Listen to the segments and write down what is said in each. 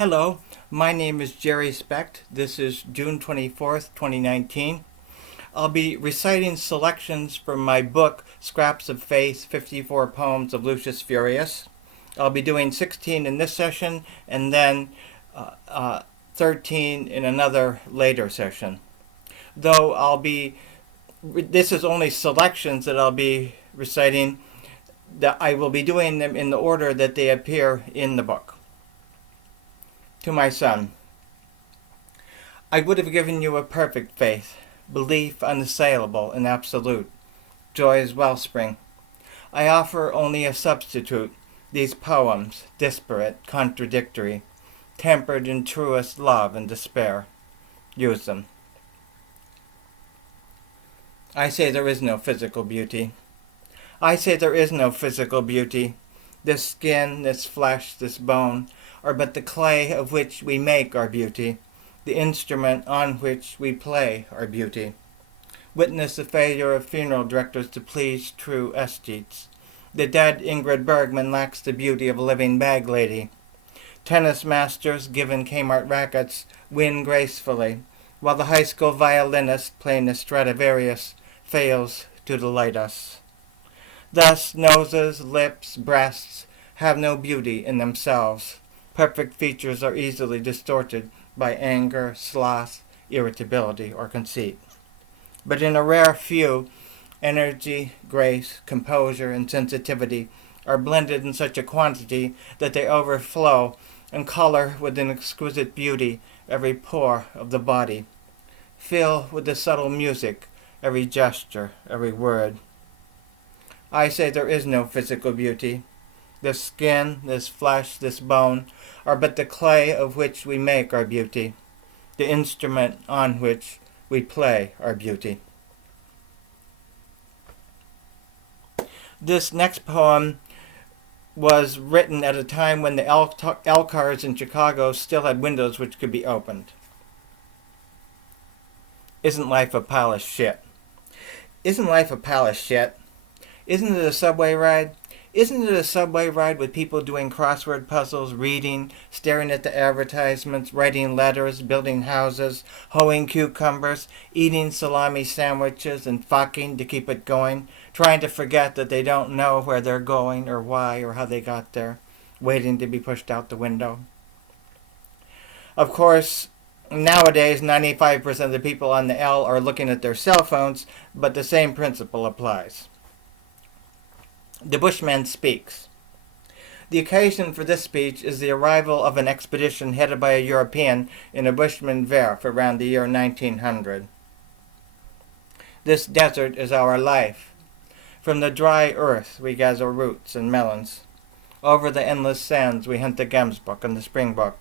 Hello, my name is Jerry Specht. This is June 24th, 2019. I'll be reciting selections from my book, Scraps of Faith, 54 Poems of Lucius Furius. I'll be doing 16 in this session and then 13 in another later session. This is only selections that I'll be reciting, that I will be doing them in the order that they appear in the book. To my son, I would have given you a perfect faith, belief unassailable and absolute, joy's wellspring. I offer only a substitute, these poems, disparate, contradictory, tempered in truest love and despair. Use them. I say there is no physical beauty. I say there is no physical beauty. This skin, this flesh, this bone, are but the clay of which we make our beauty, the instrument on which we play our beauty. Witness the failure of funeral directors to please true aesthetes. The dead Ingrid Bergman lacks the beauty of a living bag lady. Tennis masters, given Kmart rackets, win gracefully, while the high school violinist playing the Stradivarius fails to delight us. Thus, noses, lips, breasts have no beauty in themselves. Perfect features are easily distorted by anger, sloth, irritability, or conceit. But in a rare few, energy, grace, composure, and sensitivity are blended in such a quantity that they overflow and color with an exquisite beauty every pore of the body. Fill with the subtle music every gesture, every word. I say there is no physical beauty. This skin, this flesh, this bone are but the clay of which we make our beauty, the instrument on which we play our beauty. This next poem was written at a time when the L cars in Chicago still had windows which could be opened. Isn't life a pile of shit? Isn't life a pile of shit? Isn't it a subway ride? Isn't it a subway ride with people doing crossword puzzles, reading, staring at the advertisements, writing letters, building houses, hoeing cucumbers, eating salami sandwiches, and fucking to keep it going, trying to forget that they don't know where they're going or why or how they got there, waiting to be pushed out the window? Of course, nowadays 95% of the people on the L are looking at their cell phones, but the same principle applies. The Bushman speaks. The occasion for this speech is the arrival of an expedition headed by a European in a Bushman Werf around the year 1900. This desert is our life. From the dry earth we gather roots and melons. Over the endless sands we hunt the gemsbok and the springbok.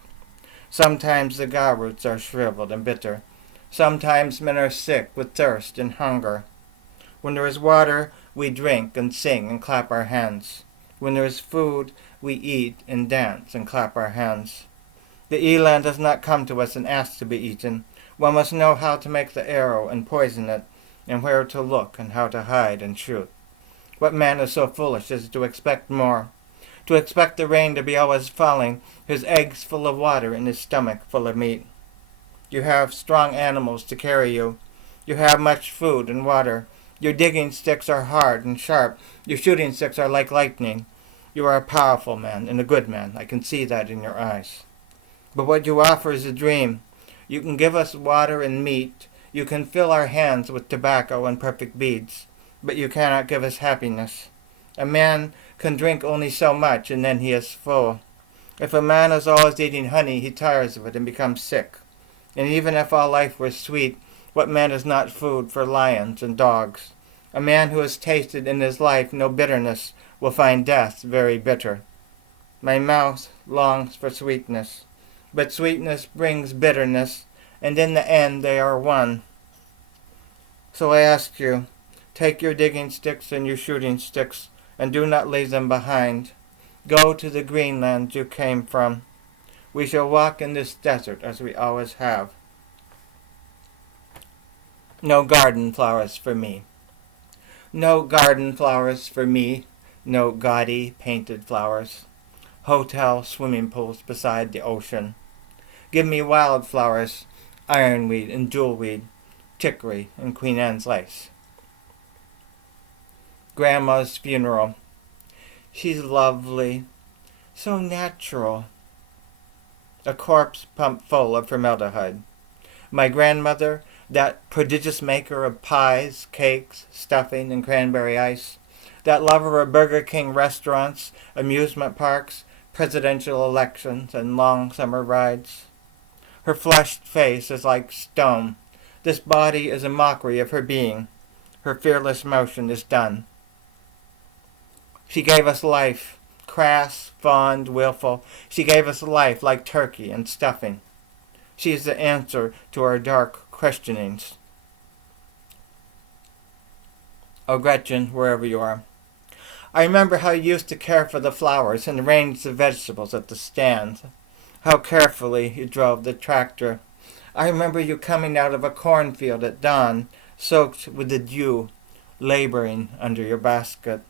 Sometimes the gar roots are shriveled and bitter. Sometimes men are sick with thirst and hunger. When there is water, we drink and sing and clap our hands. When there is food, we eat and dance and clap our hands. The eland does not come to us and ask to be eaten. One must know how to make the arrow and poison it, and where to look and how to hide and shoot. What man is so foolish as to expect more? To expect the rain to be always falling, his eggs full of water and his stomach full of meat. You have strong animals to carry you. You have much food and water. Your digging sticks are hard and sharp. Your shooting sticks are like lightning. You are a powerful man and a good man. I can see that in your eyes. But what you offer is a dream. You can give us water and meat. You can fill our hands with tobacco and perfect beads. But you cannot give us happiness. A man can drink only so much, and then he is full. If a man is always eating honey, he tires of it and becomes sick. And even if all life were sweet, what man is not food for lions and dogs? A man who has tasted in his life no bitterness will find death very bitter. My mouth longs for sweetness, but sweetness brings bitterness, and in the end they are one. So I ask you, take your digging sticks and your shooting sticks, and do not leave them behind. Go to the green land you came from. We shall walk in this desert as we always have. No garden flowers for me. No garden flowers for me, no gaudy painted flowers. Hotel swimming pools beside the ocean. Give me wildflowers, ironweed and jewelweed, chicory and Queen Anne's lace. Grandma's funeral. She's lovely, so natural. A corpse pumped full of formaldehyde. My grandmother, that prodigious maker of pies, cakes, stuffing, and cranberry ice, that lover of Burger King restaurants, amusement parks, presidential elections, and long summer rides. Her flushed face is like stone. This body is a mockery of her being. Her fearless motion is done. She gave us life, crass, fond, willful. She gave us life like turkey and stuffing. She is the answer to our dark questionings. Oh, Gretchen, wherever you are. I remember how you used to care for the flowers and arrange the vegetables at the stands. How carefully you drove the tractor. I remember you coming out of a cornfield at dawn, soaked with the dew, laboring under your basket.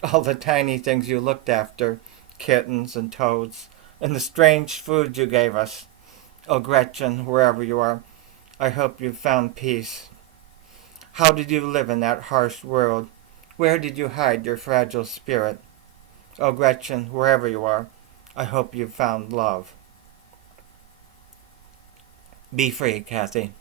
All the tiny things you looked after, kittens and toads, and the strange food you gave us. Oh, Gretchen, wherever you are, I hope you found peace. How did you live in that harsh world? Where did you hide your fragile spirit? Oh, Gretchen, wherever you are, I hope you found love. Be free, Kathy.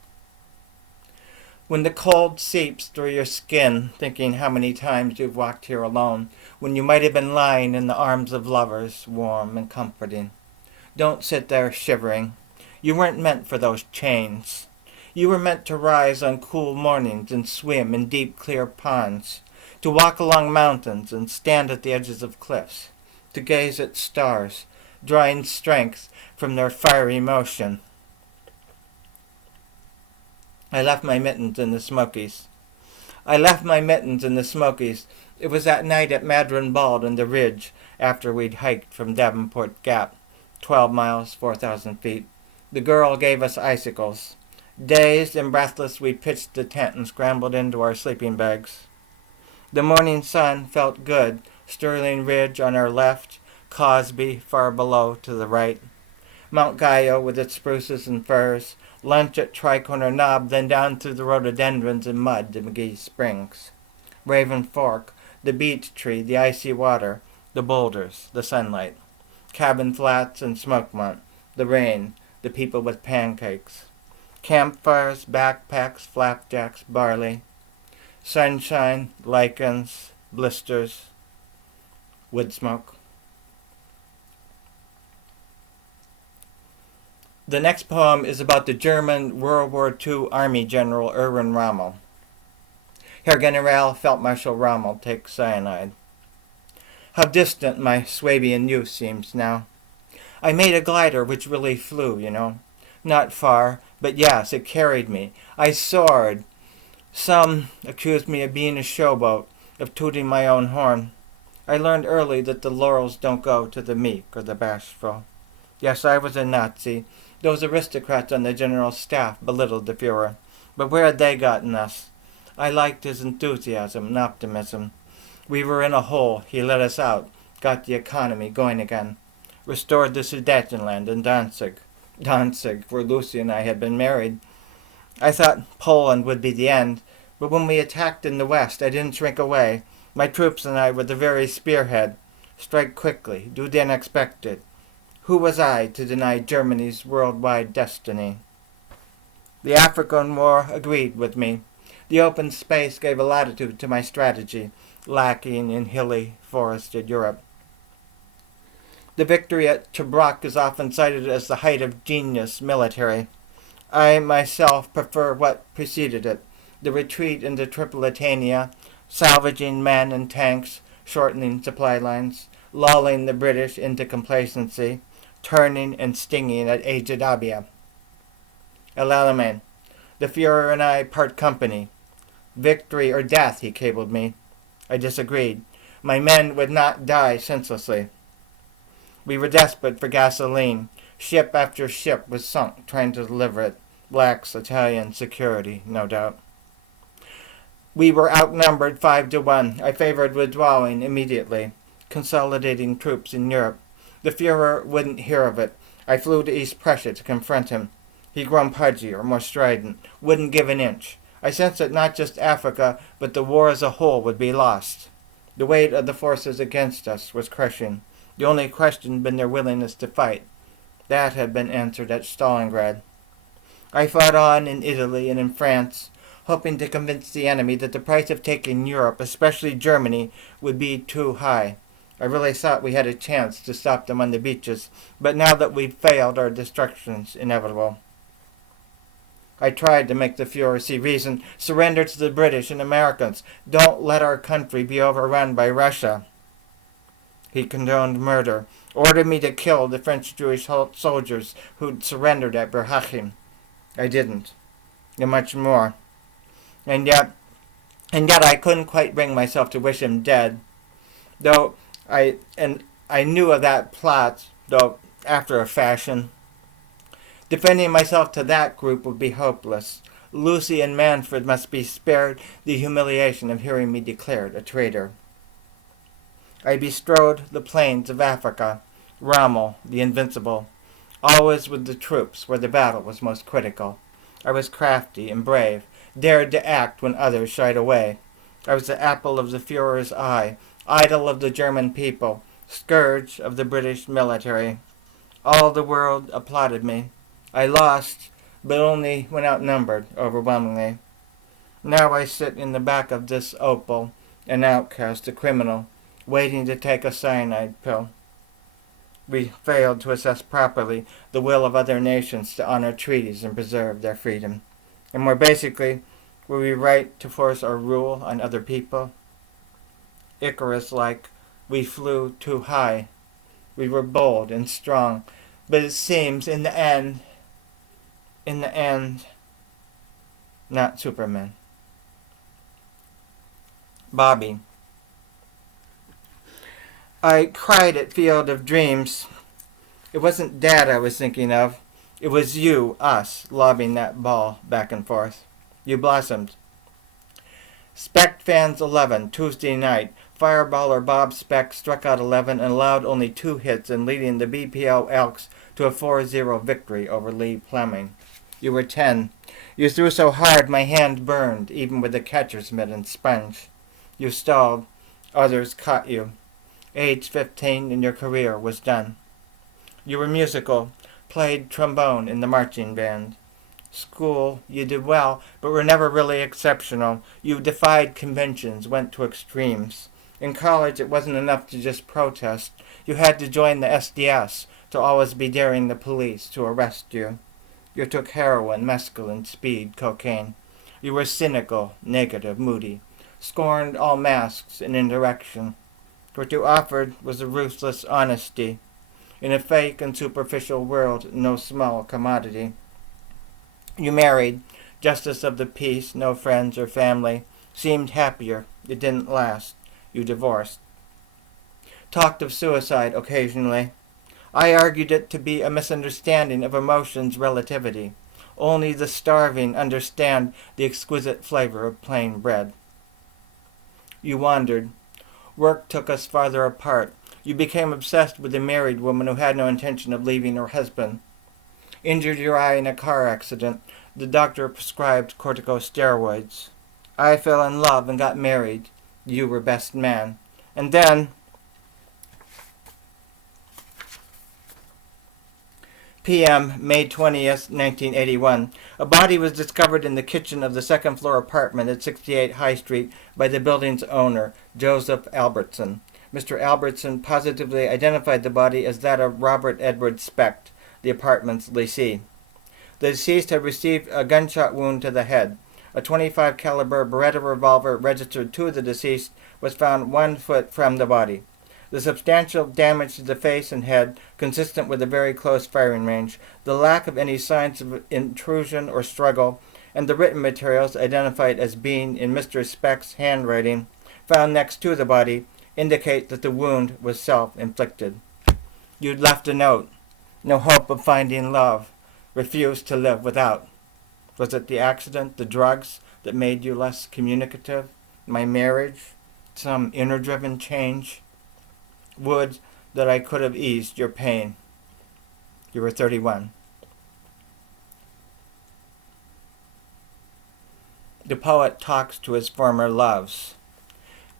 When the cold seeps through your skin, thinking how many times you've walked here alone, when you might have been lying in the arms of lovers, warm and comforting. Don't sit there shivering. You weren't meant for those chains. You were meant to rise on cool mornings and swim in deep, clear ponds, to walk along mountains and stand at the edges of cliffs, to gaze at stars, drawing strength from their fiery motion. I left my mittens in the Smokies. It was that night at Madron Bald in the Ridge, after we'd hiked from Davenport Gap, 12 miles, 4,000 feet. The girl gave us icicles. Dazed and breathless, we pitched the tent and scrambled into our sleeping bags. The morning sun felt good. Sterling Ridge on our left, Cosby far below to the right. Mount Gallo with its spruces and firs, lunch at Tricorner Knob, then down through the rhododendrons and mud to McGee Springs. Raven Fork, the beech tree, the icy water, the boulders, the sunlight. Cabin Flats and Smokemont, the rain, the people with pancakes. Campfires, backpacks, flapjacks, barley. Sunshine, lichens, blisters, wood smoke. The next poem is about the German World War II Army General Erwin Rommel. Herr General Feldmarschall Rommel takes cyanide. How distant my Swabian youth seems now. I made a glider which really flew, you know. Not far, but yes, it carried me. I soared. Some accused me of being a showboat, of tooting my own horn. I learned early that the laurels don't go to the meek or the bashful. Yes, I was a Nazi. Those aristocrats on the general's staff belittled the Fuhrer. But where had they gotten us? I liked his enthusiasm and optimism. We were in a hole. He let us out, got the economy going again, restored the Sudetenland and Danzig. Danzig, where Lucy and I had been married. I thought Poland would be the end, but when we attacked in the west, I didn't shrink away. My troops and I were the very spearhead. Strike quickly, do the unexpected. Who was I to deny Germany's worldwide destiny? The African War agreed with me. The open space gave a latitude to my strategy, lacking in hilly, forested Europe. The victory at Tobruk is often cited as the height of genius military. I myself prefer what preceded it, the retreat into Tripolitania, salvaging men and tanks, shortening supply lines, lulling the British into complacency, turning and stinging at aged Abia. El Alamein. The Fuhrer and I part company. Victory or death, he cabled me. I disagreed. My men would not die senselessly. We were desperate for gasoline. Ship after ship was sunk trying to deliver it. Lax Italian security, no doubt. We were outnumbered 5-1. I favored withdrawing immediately, consolidating troops in Europe. The Fuhrer wouldn't hear of it. I flew to East Prussia to confront him. He'd grown pudgy or more strident, wouldn't give an inch. I sensed that not just Africa, but the war as a whole would be lost. The weight of the forces against us was crushing. The only question had been their willingness to fight. That had been answered at Stalingrad. I fought on in Italy and in France, hoping to convince the enemy that the price of taking Europe, especially Germany, would be too high. I really thought we had a chance to stop them on the beaches, but now that we'd failed, our destruction's inevitable. I tried to make the Fuhrer see reason. Surrender to the British and Americans. Don't let our country be overrun by Russia. He condoned murder, ordered me to kill the French Jewish soldiers who'd surrendered at Berhachim. I didn't. And much more. And yet I couldn't quite bring myself to wish him dead. Though I knew of that plot, though after a fashion. Defending myself to that group would be hopeless. Lucy and Manfred must be spared the humiliation of hearing me declared a traitor. I bestrode the plains of Africa, Rommel, the invincible, always with the troops where the battle was most critical. I was crafty and brave, dared to act when others shied away. I was the apple of the Fuhrer's eye, idol of the German people, scourge of the British military. All the world applauded me. I lost, but only when outnumbered overwhelmingly. Now I sit in the back of this opal, an outcast, a criminal, waiting to take a cyanide pill. We failed to assess properly the will of other nations to honor treaties and preserve their freedom. And more basically, were we right to force our rule on other people? Icarus-like, we flew too high. We were bold and strong, but it seems in the end, not Superman. Bobby. I cried at Field of Dreams. It wasn't Dad I was thinking of. It was you, us, lobbing that ball back and forth. You blossomed. Speck Fans 11, Tuesday night. Fireballer Bob Speck struck out 11 and allowed only 2 hits in leading the BPL Elks to a 4-0 victory over Lee Fleming. You were 10. You threw so hard my hand burned, even with the catcher's mitt and sponge. You stalled. Others caught you. Age 15 and your career was done. You were musical, played trombone in the marching band. School, you did well, but were never really exceptional. You defied conventions, went to extremes. In college, it wasn't enough to just protest. You had to join the SDS, to always be daring the police to arrest you. You took heroin, mescaline, speed, cocaine. You were cynical, negative, moody, scorned all masks and indirection. What you offered was a ruthless honesty. In a fake and superficial world, no small commodity. You married, justice of the peace, no friends or family. Seemed happier. It didn't last. You divorced. Talked of suicide occasionally. I argued it to be a misunderstanding of emotions' relativity. Only the starving understand the exquisite flavor of plain bread. You wandered. Work took us farther apart. You became obsessed with a married woman who had no intention of leaving her husband. Injured your eye in a car accident. The doctor prescribed corticosteroids. I fell in love and got married. You were best man. And then p.m., May 20th, 1981. A body was discovered in the kitchen of the second-floor apartment at 68 High Street by the building's owner, Joseph Albertson. Mr. Albertson positively identified the body as that of Robert Edward Specht, the apartment's lessee. The deceased had received a gunshot wound to the head. A .25 caliber Beretta revolver registered to the deceased was found 1 foot from the body. The substantial damage to the face and head, consistent with a very close firing range, the lack of any signs of intrusion or struggle, and the written materials identified as being in Mr. Specht's handwriting, found next to the body, indicate that the wound was self-inflicted. You'd left a note. No hope of finding love. Refused to live without. Was it the accident, the drugs, that made you less communicative? My marriage? Some inner-driven change? Would that I could have eased your pain. You were 31. The poet talks to his former loves.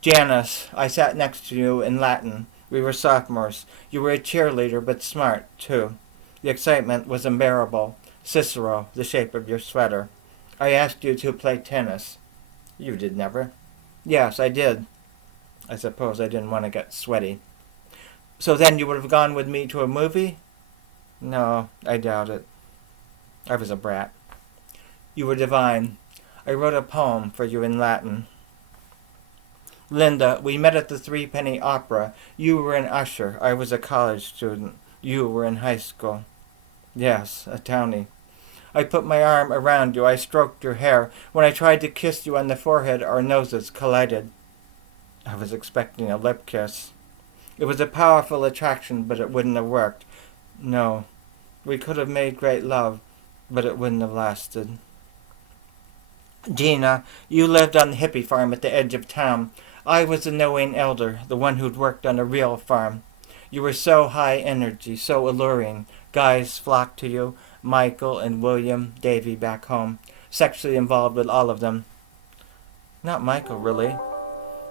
Janice, I sat next to you in Latin. We were sophomores. You were a cheerleader, but smart, too. The excitement was unbearable. Cicero, the shape of your sweater. I asked you to play tennis. You did never. Yes, I did. I suppose I didn't want to get sweaty. So then you would have gone with me to a movie? No, I doubt it. I was a brat. You were divine. I wrote a poem for you in Latin. Linda, we met at the Threepenny Opera. You were an usher. I was a college student. You were in high school. Yes, a townie. I put my arm around you. I stroked your hair. When I tried to kiss you on the forehead, our noses collided. I was expecting a lip kiss. It was a powerful attraction, but it wouldn't have worked. No, we could have made great love, but it wouldn't have lasted. Gina, you lived on the hippie farm at the edge of town. I was the knowing elder, the one who'd worked on a real farm. You were so high energy, so alluring. Guys flocked to you, Michael and William, Davy back home, sexually involved with all of them. Not Michael, really.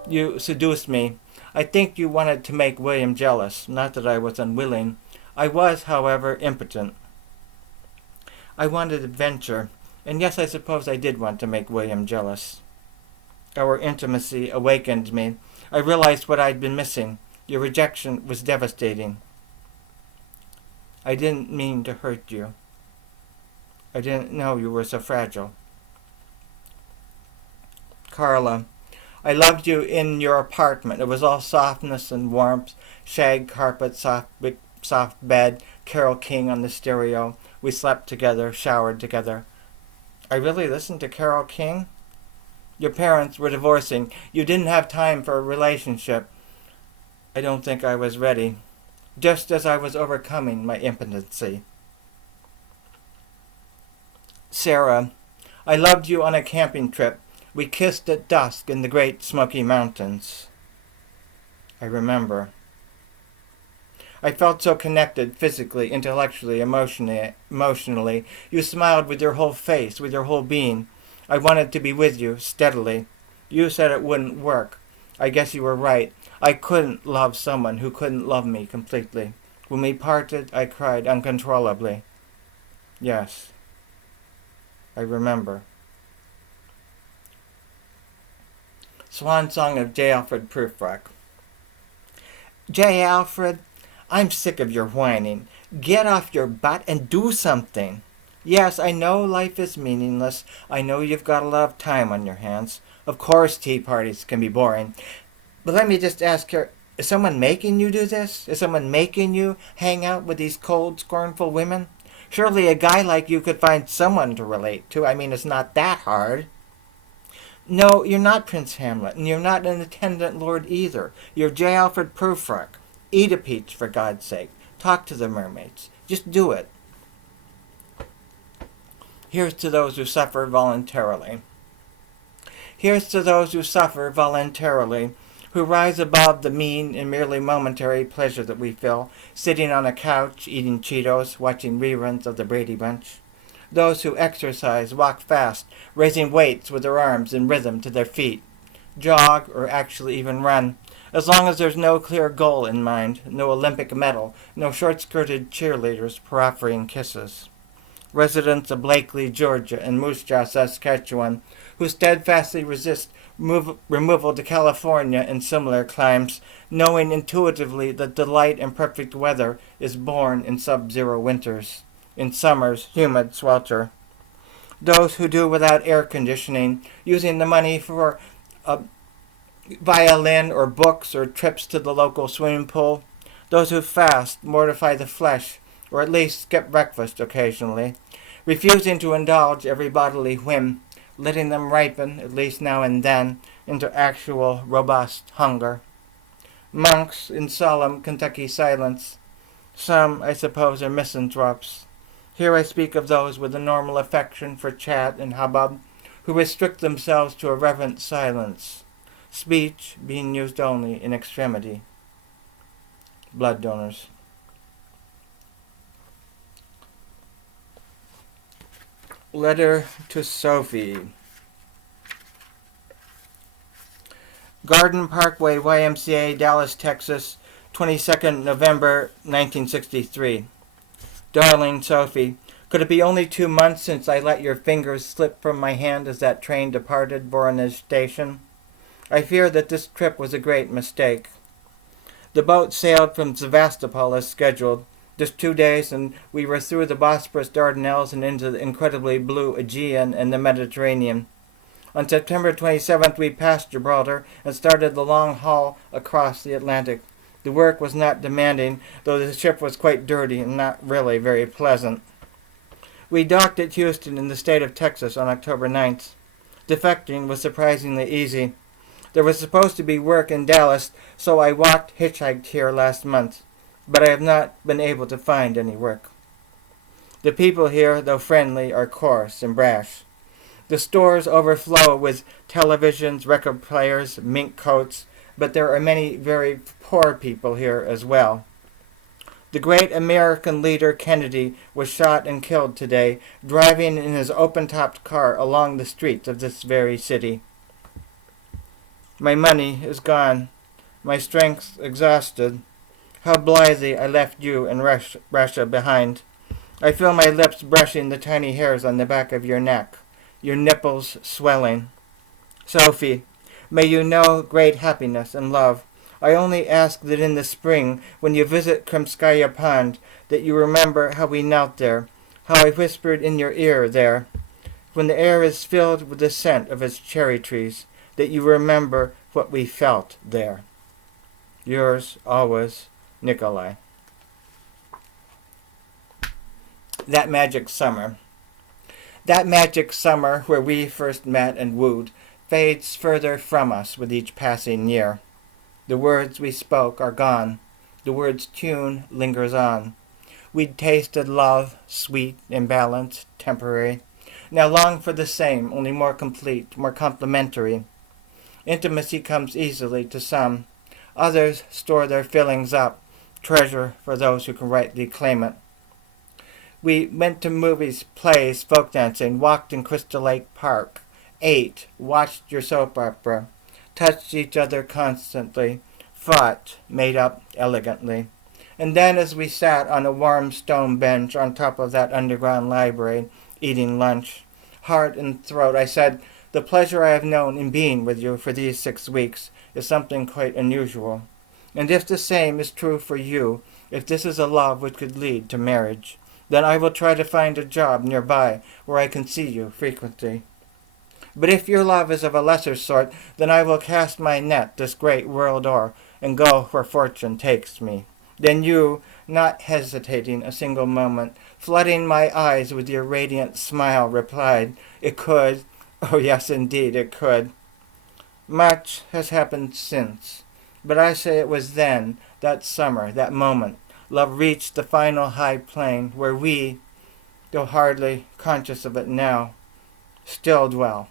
You seduced me. I think you wanted to make William jealous, not that I was unwilling. I was, however, impotent. I wanted adventure, and yes, I suppose I did want to make William jealous. Our intimacy awakened me. I realized what I'd been missing. Your rejection was devastating. I didn't mean to hurt you. I didn't know you were so fragile. Carla, I loved you in your apartment. It was all softness and warmth, shag carpet, soft bed, Carole King on the stereo. We slept together, showered together. I really listened to Carole King? Your parents were divorcing. You didn't have time for a relationship. I don't think I was ready. Just as I was overcoming my impotency. Sarah, I loved you on a camping trip. We kissed at dusk in the Great Smoky Mountains. I remember. I felt so connected physically, intellectually, emotionally. You smiled with your whole face, with your whole being. I wanted to be with you, steadily. You said it wouldn't work. I guess you were right. I couldn't love someone who couldn't love me completely. When we parted, I cried uncontrollably. Yes, I remember. Swan Song of J. Alfred Prufrock. J. Alfred, I'm sick of your whining. Get off your butt and do something. Yes, I know life is meaningless. I know you've got a lot of time on your hands. Of course tea parties can be boring. But let me just ask her, is someone making you do this? Is someone making you hang out with these cold, scornful women? Surely a guy like you could find someone to relate to. I mean, it's not that hard. No, you're not Prince Hamlet, and you're not an attendant lord either. You're J. Alfred Prufrock. Eat a peach, for God's sake. Talk to the mermaids. Just do it. Here's to those who suffer voluntarily. Here's to those who suffer voluntarily, who rise above the mean and merely momentary pleasure that we feel, sitting on a couch, eating Cheetos, watching reruns of the Brady Bunch. Those who exercise, walk fast, raising weights with their arms in rhythm to their feet. Jog, or actually even run, as long as there's no clear goal in mind, no Olympic medal, no short-skirted cheerleaders proffering kisses. Residents of Blakely, Georgia, and Moose Jaw, Saskatchewan, who steadfastly resist removal to California and similar climes, knowing intuitively that delight and perfect weather is born in sub-zero winters, in summer's humid swelter. Those who do without air conditioning, using the money for a violin or books or trips to the local swimming pool. Those who fast, mortify the flesh, or at least skip breakfast occasionally, refusing to indulge every bodily whim, letting them ripen, at least now and then, into actual, robust hunger. Monks in solemn Kentucky silence. Some, I suppose, are misanthropes. Here I speak of those with a normal affection for chat and hubbub, who restrict themselves to a reverent silence, speech being used only in extremity. Blood donors. Letter to Sophie. Garden Parkway, YMCA, Dallas, Texas, 22nd November 1963. Darling Sophie, could it be only 2 months since I let your fingers slip from my hand as that train departed Voronezh Station? I fear that this trip was a great mistake. The boat sailed from Sevastopol as scheduled. Just 2 days, and we were through the Bosporus Dardanelles and into the incredibly blue Aegean and the Mediterranean. On September 27th, we passed Gibraltar and started the long haul across the Atlantic. The work was not demanding, though the ship was quite dirty and not really very pleasant. We docked at Houston in the state of Texas on October 9th. Defecting was surprisingly easy. There was supposed to be work in Dallas, so I hitchhiked here last month, but I have not been able to find any work. The people here, though friendly, are coarse and brash. The stores overflow with televisions, record players, mink coats, but there are many very poor people here as well. The great American leader Kennedy was shot and killed today, driving in his open-topped car along the streets of this very city. My money is gone, my strength exhausted. How blithely I left you and Russia behind. I feel my lips brushing the tiny hairs on the back of your neck, your nipples swelling. Sophie, may you know great happiness and love. I only ask that in the spring, when you visit Kremskaya Pond, that you remember how we knelt there, how I whispered in your ear there, when the air is filled with the scent of its cherry trees, that you remember what we felt there. Yours always, Nikolai. That magic summer. That magic summer where we first met and wooed fades further from us with each passing year. The words we spoke are gone. The word's tune lingers on. We'd tasted love, sweet, imbalanced, temporary. Now long for the same, only more complete, more complementary. Intimacy comes easily to some. Others store their feelings up, treasure for those who can rightly claim it. We went to movies, plays, folk dancing, walked in Crystal Lake Park, ate, watched your soap opera, touched each other constantly, fought, made up elegantly. And then as we sat on a warm stone bench on top of that underground library, eating lunch, heart and throat, I said, the pleasure I have known in being with you for these 6 weeks is something quite unusual. And if the same is true for you, if this is a love which could lead to marriage, then I will try to find a job nearby where I can see you frequently. But if your love is of a lesser sort, then I will cast my net this great world o'er and go where fortune takes me. Then you, not hesitating a single moment, flooding my eyes with your radiant smile, replied, "It could. Oh yes, indeed, it could." Much has happened since, but I say it was then, that summer, that moment, love reached the final high plane where we, though hardly conscious of it now, still dwell